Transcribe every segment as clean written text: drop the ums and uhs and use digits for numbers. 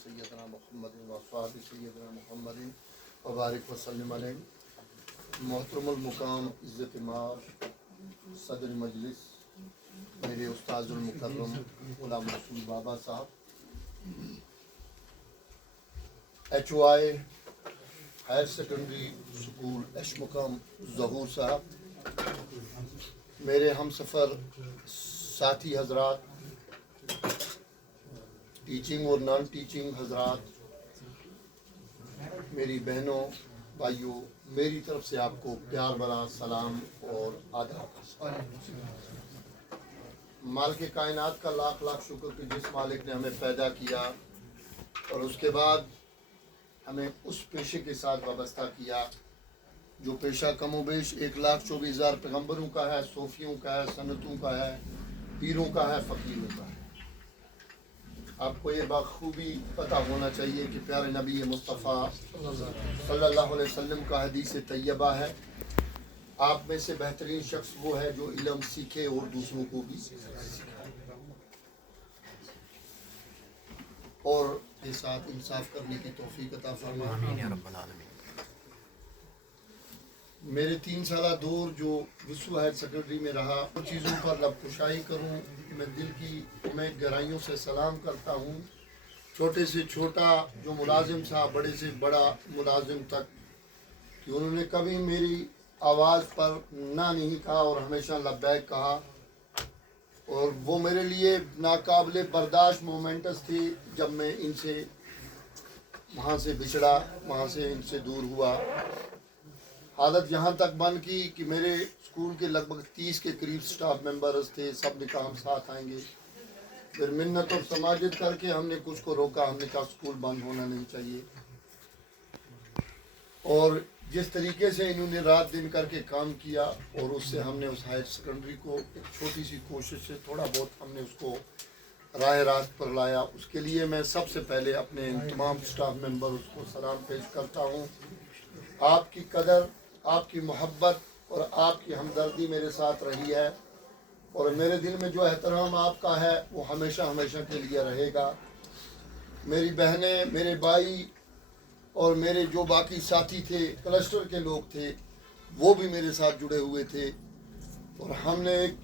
सय्यदना मुहम्मद व अस्हाबि सय्यदना मुहम्मद व बारिक व सल्लिम अलैहि। मोहतरमुल मुकाम इज़्ज़त मार सदर मजलिस मेरे उस्ताजुल मुकर्रम गुलाम रसूल बाबा साहब, HOI हायर सेकेंडरी स्कूल एशमुकाम ज़हूर साहब, मेरे हम सफ़र साथी हजरात, टीचिंग और नॉन टीचिंग हजरात, मेरी बहनों भाइयों, मेरी तरफ से आपको प्यार भरा सलाम और आदाब। मालिक कायनात का लाख लाख शुक्र कि जिस मालिक ने हमें पैदा किया और उसके बाद हमें उस पेशे के साथ वाबस्ता किया जो पेशा कमोबेश 1,24,000 पैगम्बरों का है, सूफियों का है, सन्नतों का है, पीरों का है, फ़कीरों का है। आपको ये बखूबी पता होना चाहिए कि प्यारे नबी मुस्तफ़ा सल्लल्लाहु अलैहि वसल्लम का हदीस तैयबा है, आप में से बेहतरीन शख्स वो है जो इल्म सीखे और दूसरों को भी सिखाए और के साथ इंसाफ करने की तौफीक अता फरमाए। मेरे 3 साला दौर जो विश्व हायर सेकेंडरी में रहा, उन चीज़ों पर लबकुशाई करूँ, मैं दिल की मैं गहराइयों से सलाम करता हूँ। छोटे से छोटा जो मुलाजिम था, बड़े से बड़ा मुलाजिम तक, कि उन्होंने कभी मेरी आवाज़ पर ना नहीं कहा और हमेशा लब्बैक कहा, और वो मेरे लिए नाकाबिले बर्दाश्त मोमेंट्स थे जब मैं इनसे वहाँ से बिछड़ा, वहाँ से इनसे दूर हुआ। हालत यहाँ तक बन की कि मेरे स्कूल के लगभग 30 के करीब स्टाफ मेंबर्स थे, सब ने कहा हम साथ आएंगे। फिर मिन्नत और समाजित करके हमने कुछ को रोका, हमने कहा स्कूल बंद होना नहीं चाहिए। और जिस तरीके से इन्होंने रात दिन करके काम किया और उससे हमने उस हायर सेकेंडरी को एक छोटी सी कोशिश से थोड़ा बहुत हमने उसको राह रास्त पर लाया, उसके लिए मैं सबसे पहले अपने इन तमाम स्टाफ मेंबर्स को सलाम पेश करता हूँ। आपकी कदर, आपकी मोहब्बत और आपकी हमदर्दी मेरे साथ रही है और मेरे दिल में जो एहतराम आपका है वो हमेशा हमेशा के लिए रहेगा। मेरी बहनें, मेरे भाई और मेरे जो बाकी साथी थे, क्लस्टर के लोग थे, वो भी मेरे साथ जुड़े हुए थे और हमने एक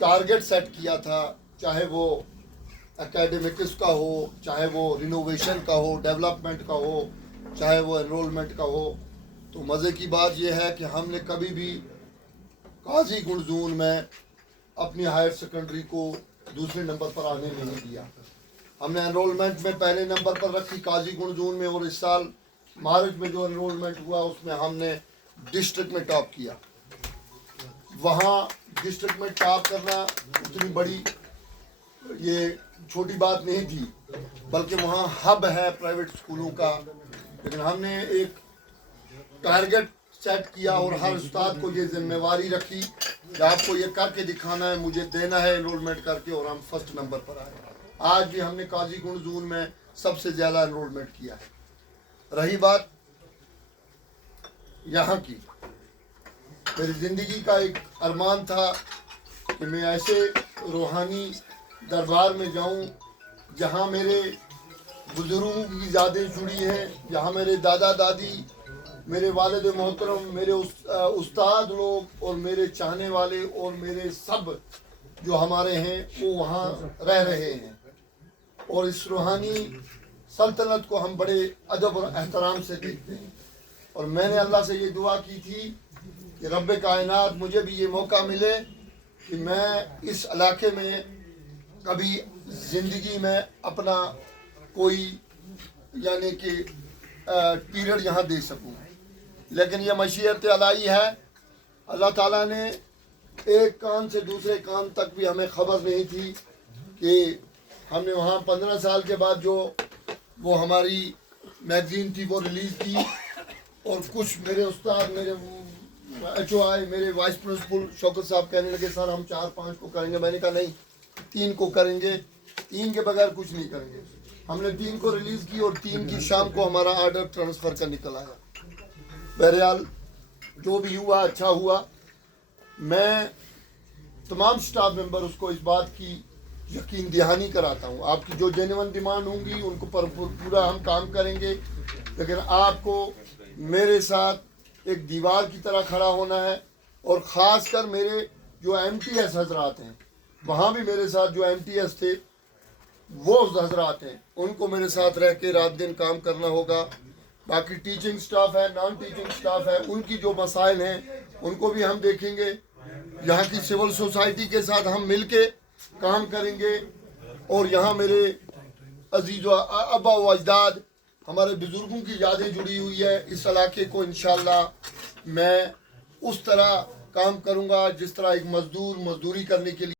टारगेट सेट किया था, चाहे वो एकेडमिक्स का हो, चाहे वो रिनोवेशन का हो, डेवलपमेंट का हो, चाहे वो एनरोलमेंट का हो। तो मज़े की बात यह है कि हमने कभी भी काजी गुणजून में अपनी हायर सेकेंडरी को दूसरे नंबर पर आने नहीं दिया। हमने एनरोलमेंट में पहले नंबर पर रखी काजी गुणजून में, और इस साल मार्च में जो एनरोलमेंट हुआ उसमें हमने डिस्ट्रिक्ट में टॉप किया। वहाँ डिस्ट्रिक्ट में टॉप करना उतनी बड़ी ये छोटी बात नहीं थी, बल्कि वहाँ हब है प्राइवेट स्कूलों का। लेकिन हमने एक टारगेट सेट किया और हर उस्ताद को ये जिम्मेवारी रखी कि आपको ये करके दिखाना है, मुझे देना है एनरोलमेंट करके, और हम फर्स्ट नंबर पर आए। आज भी हमने काजी गुणजून में सबसे ज़्यादा एनरोलमेंट किया है। रही बात यहाँ की, मेरी ज़िंदगी का एक अरमान था कि मैं ऐसे रूहानी दरबार में जाऊँ जहाँ मेरे बुजुर्गों की यादें जुड़ी हैं, जहाँ मेरे दादा दादी, मेरे वालिद मोहतरम, मेरे उस्ताद लोग और मेरे चाहने वाले और मेरे सब जो हमारे हैं वो वहाँ रह रहे हैं। और इस रूहानी सल्तनत को हम बड़े अदब और एहतराम से देखते हैं। और मैंने अल्लाह से ये दुआ की थी कि रब कायनात मुझे भी ये मौका मिले कि मैं इस इलाके में कभी ज़िंदगी में अपना कोई यानी कि पीरियड यहाँ दे सकूँ। लेकिन यह मशीयत अलाई है, अल्लाह ताला ने एक कान से दूसरे कान तक भी हमें खबर नहीं थी कि हमने वहाँ 15 साल के बाद जो वो हमारी मैगज़ीन थी वो रिलीज़ की। और कुछ मेरे उस्ताद, मेरे HOI, मेरे वाइस प्रिंसिपल शौकत साहब कहने लगे सर हम 4-5 को करेंगे। मैंने कहा नहीं, 3 को करेंगे, 3 के बगैर कुछ नहीं करेंगे। हमने 3 को रिलीज़ की और 3 की शाम को हमारा आर्डर ट्रांसफ़र का निकल आया। बहरहाल जो भी हुआ अच्छा हुआ। मैं तमाम स्टाफ मेंबर उसको इस बात की यकीन दहानी कराता हूँ। आपकी जो जेन्युइन डिमांड होंगी उनको पर पूरा हम काम करेंगे, लेकिन आपको मेरे साथ एक दीवार की तरह खड़ा होना है। और ख़ास कर मेरे जो MTS हजरात हैं, वहाँ भी मेरे साथ जो MTS थे वो हजरात हैं, उनको मेरे साथ रह के रात दिन काम करना होगा। बाकी टीचिंग स्टाफ है, नॉन टीचिंग स्टाफ है, उनकी जो मसाइल हैं उनको भी हम देखेंगे। यहाँ की सिविल सोसाइटी के साथ हम मिल के काम करेंगे। और यहाँ मेरे अजीज़ अब्बा व अजदाद, हमारे बुज़ुर्गों की यादें जुड़ी हुई है। इस इलाके को इंशाअल्लाह मैं उस तरह काम करूँगा जिस तरह एक मज़दूर मज़दूरी करने के लिए